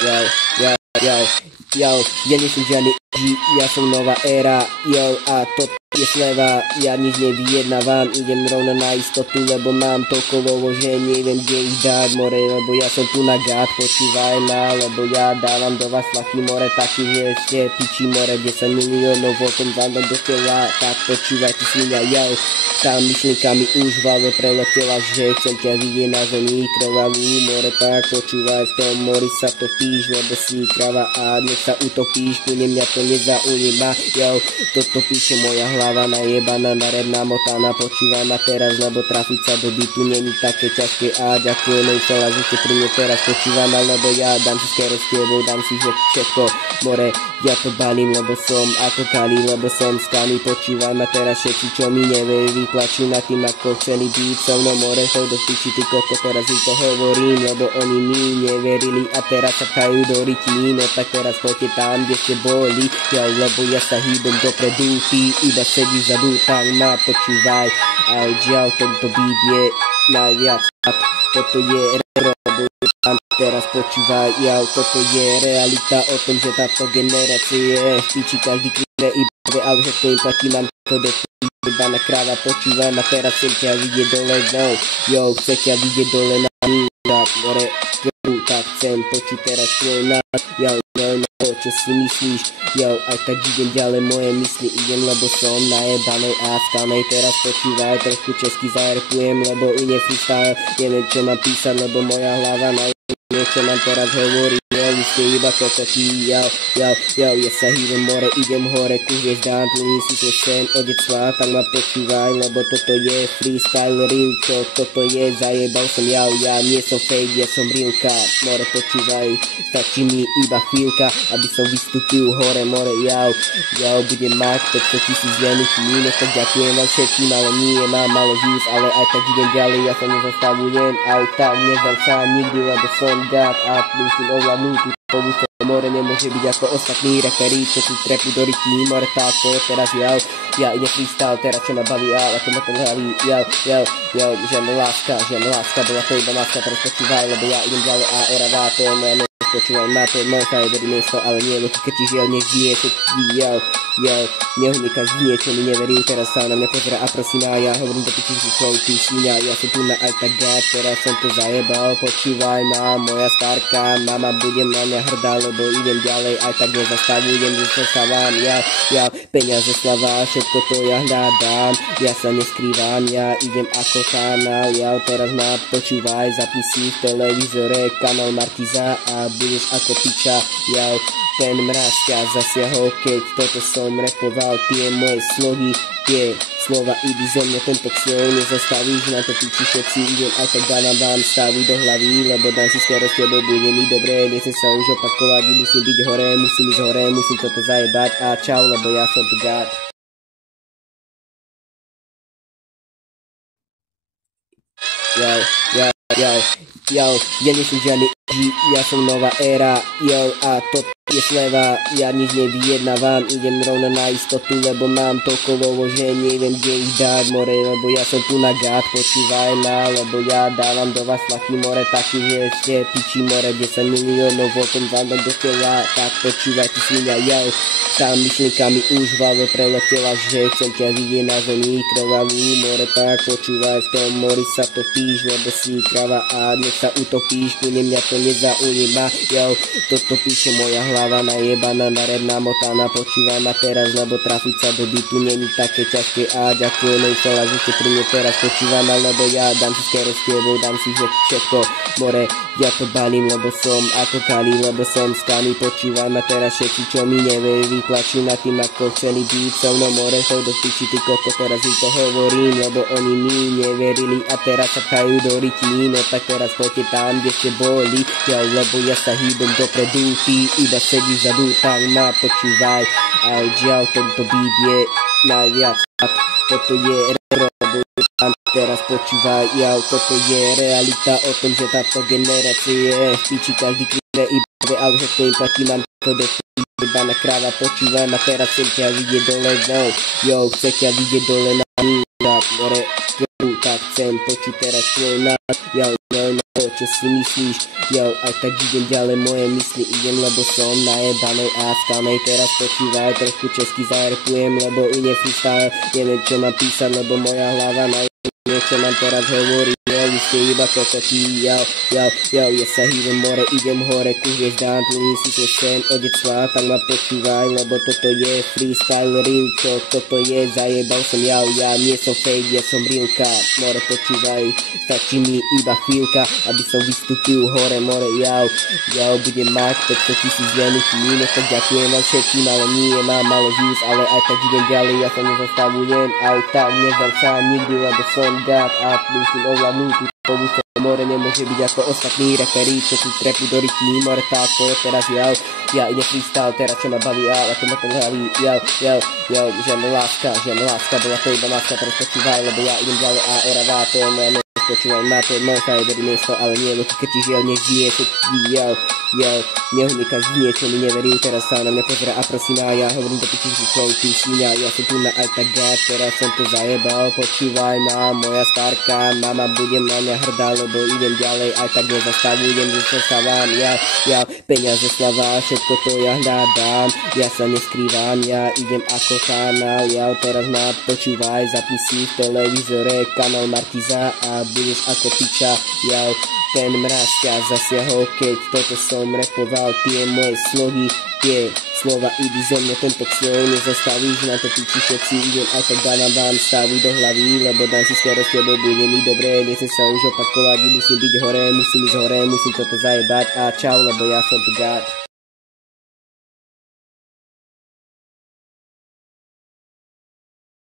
ja nie som žiadny ja som nová éra, a to je sleva, ja nič nevyjednávam, idem rovno na istotu, lebo mám toľko lovo, že neviem kde ich dať, more, lebo ja som tu na gát, počúvaj ma, lebo ja dávam do vás tlaky, more, taký, že ste piči, more, 10 miliónov voltom zandom do tela, tak počúvaj, ty svinia, tá myšlienka mi už v hlave preletela, že chcem ťa vidieť na zemi krvavú, more, tak počúvaj, v tom mori sa topíš, lebo si krava a nech sa utopíš, kune mňa to nezaujíma, toto píše moja hlava najebaná, naredná motána, počúvaj ma teraz, lebo trafiť sa do bytu není také ťažké a ďakujem Eiffela, že ste pri mne teraz, počúvaj ma, lebo ja dám si skoro s tebou, dám si všetko, more, ja to balím, lebo som ako Kali, lebo som z Kali, počúvaj ma teraz všetci, čo mi neverí, vyplačú na tým, ako chceli byť so mnou, more, chod do piči, ty koko, teraz im to hovorím, lebo oni mi neverili a teraz sa pchajú do rytí, no tak teraz choďte tam, kde ste boli, lebo ja sa hýbem dopredu, ty iba sedíš vzadu, tak ma počúvaj, aj tento beat je najviac, toto je teraz počúvaj, toto je realita o tom, že táto generácia je v piči, každý krive iba, ale že to im platí, mám to do na kráva, počúvaj ma teraz, chcem ťa vidieť dole, chce ťa vidieť dole na more, tak chcem počuť teraz tvoj nás, čo si myslíš, aj tak idem ďalej, moje mysli idem, lebo som najebanej a skalnej, teraz počúvaj, trošku česky zarepujem, lebo ide freestyle, neviem čo mám písať, lebo moja hlava čo mám teraz hovorí, vy ste iba kokotí, ja sa hýbem more, idem hore, ku hviezdám, plním si to sen od detstva, tak ma počúvaj, lebo toto je freestyle real, čo toto je, zajebal som ja nie som fake, ja som realka, more počúvaj, stačí mi iba chvíľka, aby som vystúpil hore, more, budem mať 500 000 zlenutí, no tak ďakujem vám všetkým, ale nie, mám malo views, ale aj tak idem ďalej, ja sa nezastavujem, aj tak nezdám sa nikdy, lebo som gad a musím ovládnuť tú povúce, more nemôže byť ako ostatní reperi, čo tu trepu do rytí, more táto, teraz ja idem freestyle, teraz čo ma baví, ale to ma to nehaví, žiadna láska, bola to iba láska, teraz počúvaj, lebo ja idem ďalej a eravá, to je moja počúvaj, má to moja dobrý miesto, ale nie, lebo keď ti žiaľ nech znie, nehuníka znie, čo mi neveril, teraz sa na mňa pozera a prosím, a ja hovorím do piči, že svoj ty svinia, ja som tu na aj tak gad, teraz som to zajebal, počúvaj ma, moja starka, mama bude na mňa hrdá, lebo idem ďalej, aj tak nezastavujem, že sa stávam, peniaze, slava, všetko to ja hľadám, ja sa neskrývam, ja idem ako kanál, teraz ma počúvaj, zapni si v televízore kanál Markiza a budeš ako piča, ten mraz ťa zasiahol, keď toto som repoval, tie moje slohy, tie slova idú zo mňa, tento slov nezastavíš, na to piči všetci idem, aj tak vám staví do hlavy, lebo dám si skoro s tebou, bude mi dobré, nechcem sa už opakovať, musím byť hore, musím ísť hore, musím toto zajebať a čau, lebo ja som tu gad. Ja nie som žiadny ja som nová éra, a to je sleva, ja nič nevyjednávam, idem rovno na istotu, lebo mám toľko lovo, že neviem kde ich dať, more, lebo ja som tu na gát, počúvaj ma, lebo ja dávam do vás tlaky, more, taký, že ste piči, more, 10 miliónov voltom zandom do tela, tak počúvaj, ty svinia, tá myšlienka mi už v hlave preletela, že chcem ťa vidieť na zemi krvavú, more, tak počúvaj, v tom mori sa topíš, lebo si krava a nech sa utopíš, kune mňa to nezaujíma, toto píše moja hlava najebaná, naredná motána, počúvaj ma teraz, lebo trafiť sa do bytu není také ťažké a ďakujem Eiffela, že ste pri mne teraz, počúvaj ma, lebo ja dám si skoro s tebou, dám si všetko, more, ja to balím, lebo som ako Kali, lebo som z Kali, počúvaj ma teraz všetci, čo mi neverí, vyplačú na tým, ako chceli byť so mnou, more, chod do piči, ty koko, teraz im to hovorím, lebo oni mi neverili a teraz sa pchajú do rytí, no tak teraz choďte tam, kde ste boli, lebo ja sa hýbem dopredu, ty iba sedíš vzadu, tak ma počúvaj, aj tento beat je najviac, toto je teraz počúvaj, toto je realita o tom, že táto generácia je v piči, každý krive iba, ale že to im platí, mám to do iba na kráva, počúvaj ma teraz, chcem ťa vidieť dole, chce ťa vidieť dole na gát, more krvu, tak chcem počuť teraz tvoj názor. Ja neviem to, čo si myslíš, jo, aj tak idem ďalej, moje mysli idem, lebo som na jebanej a skanej. Teraz počúvaj, trošku česky zarepujem, lebo ide freestyle, neviem čo mám písať, lebo moja hlava na niečo nám teraz hovorí, jo, vy ste iba kokotí, ja sa hýbem more, idem hore, ku hviezdám, plním si to sem od detstva, tak ma počúvaj, lebo toto je freestyle real talk, toto je, zajebal som ja nie som fake, ja som realka, more počúvaj, stačí mi iba chvíľka, aby som vystúpil hore, more, budem mať 500 000 zlenutí minút, tak ďakujem vám všetkým, ale nie, mám malo views, ale aj tak idem ďalej, ja sa nezastavujem, aj tak nezdám sa nikdy, lebo som God a musím ovládnuť túto músiu. More nemôže byť ako ostatní reperi, čo tu trepu do rytí, more táto, teraz ja idem freestyle, teraz čo ma baví, ako ma to hlaví, žiadna láska, bola to iba láska, teraz počúvaj, lebo ja idem ďalej a eravá, to je moja noc, počúvaj, má to moje favorite miesto, ale nie, lebo keď ti žiaľ neznie, nehunikáš v niečo, mi neveril, teraz sa na mňa pozera a prosím, a ja hovorím do piči svoj, ty svíňa, ja som tu na aj tak gát, teraz som to zajebal, počúvaj ma, moja starka, mama bude na mňa hrdá, lebo idem ďalej, aj tak nezastavujem, že sa vám, peniaze, slava, všetko to ja hľadám, ja sa neskrývam, ja idem ako kanál, teraz ma počúvaj, zapni si v televízore kanál Markiza a budeš ako piča, ten mraz ťa zasiahol, keď toto som repoval, tie moje slohy, tie slova idú zo mňa, tento slov nezastavíš, na to piči všetci idem, aj tak dávam vám stavu do hlavy, lebo dám si starosti, lebo bude mi dobré, nechcem sa už opakovať, musím byť hore, musím ísť hore, musím toto zajebať a čau, lebo ja som tu gát.